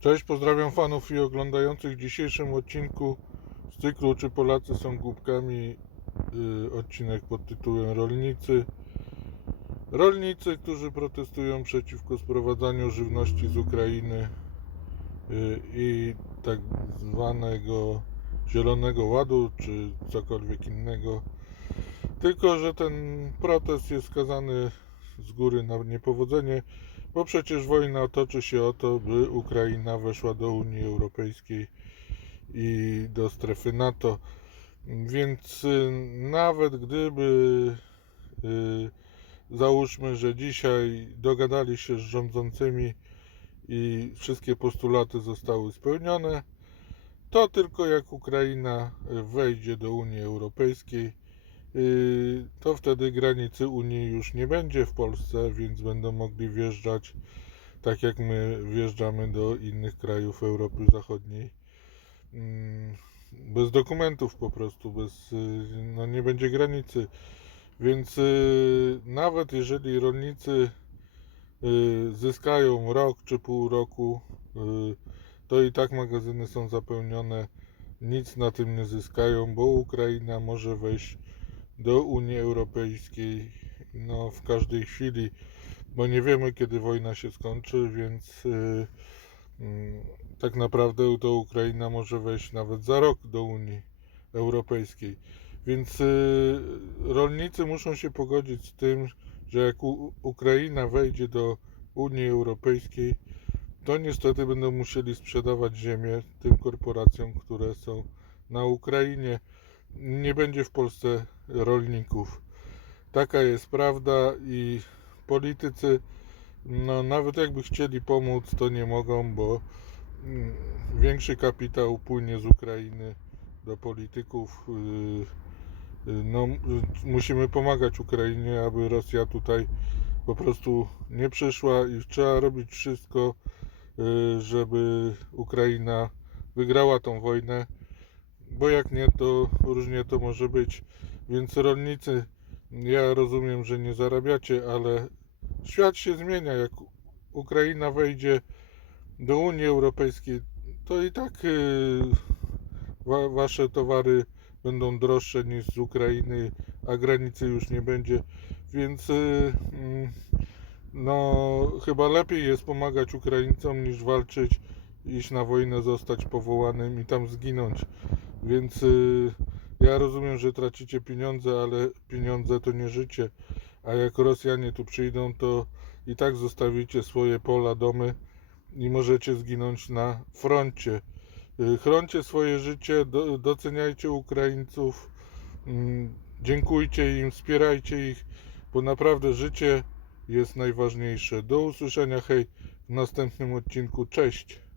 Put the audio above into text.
Cześć, pozdrawiam fanów i oglądających w dzisiejszym odcinku z cyklu Czy Polacy są głupkami? Yy, odcinek pod tytułem Rolnicy. Rolnicy, którzy protestują przeciwko sprowadzaniu żywności z Ukrainy yy, i tak zwanego Zielonego Ładu, czy cokolwiek innego. Tylko, że ten protest jest skazany z góry na niepowodzenie, bo przecież wojna toczy się o to, by Ukraina weszła do Unii Europejskiej i do strefy NATO. Więc y, nawet gdyby y, załóżmy, że dzisiaj dogadali się z rządzącymi i wszystkie postulaty zostały spełnione, to tylko jak Ukraina wejdzie do Unii Europejskiej, to wtedy granicy Unii już nie będzie w Polsce, więc będą mogli wjeżdżać tak jak my wjeżdżamy do innych krajów Europy Zachodniej. Mm, Bez dokumentów po prostu, bez, y, no nie będzie granicy. Więc y, nawet jeżeli rolnicy y, zyskają rok czy pół roku, y, to i tak magazyny są zapełnione, nic na tym nie zyskają, bo Ukraina może wejść do Unii Europejskiej no, w każdej chwili, bo nie wiemy kiedy wojna się skończy, więc y, mm, tak naprawdę to Ukraina może wejść nawet za rok do Unii Europejskiej. Więc y, rolnicy muszą się pogodzić z tym, że jak U- Ukraina wejdzie do Unii Europejskiej, to niestety będą musieli sprzedawać ziemię tym korporacjom, które są na Ukrainie. Nie będzie w Polsce rolników. Taka jest prawda i politycy, no nawet jakby chcieli pomóc, to nie mogą, bo mm, większy kapitał płynie z Ukrainy do polityków. Yy, yy, No, musimy pomagać Ukrainie, aby Rosja tutaj po prostu nie przyszła i trzeba robić wszystko, y, żeby Ukraina wygrała tą wojnę, bo jak nie, to różnie to może być. Więc rolnicy, ja rozumiem, że nie zarabiacie, ale świat się zmienia. Jak Ukraina wejdzie do Unii Europejskiej, to i tak y, wa, wasze towary będą droższe niż z Ukrainy, a granicy już nie będzie. Więc y, mm, no, chyba lepiej jest pomagać Ukraińcom niż walczyć, iść na wojnę, zostać powołanym i tam zginąć. Więc y, ja rozumiem, że tracicie pieniądze, ale pieniądze to nie życie. A jak Rosjanie tu przyjdą, to i tak zostawicie swoje pola, domy i możecie zginąć na froncie. Y, Chroncie swoje życie, do, doceniajcie Ukraińców, mm, dziękujcie im, wspierajcie ich, bo naprawdę życie jest najważniejsze. Do usłyszenia, hej, w następnym odcinku. Cześć!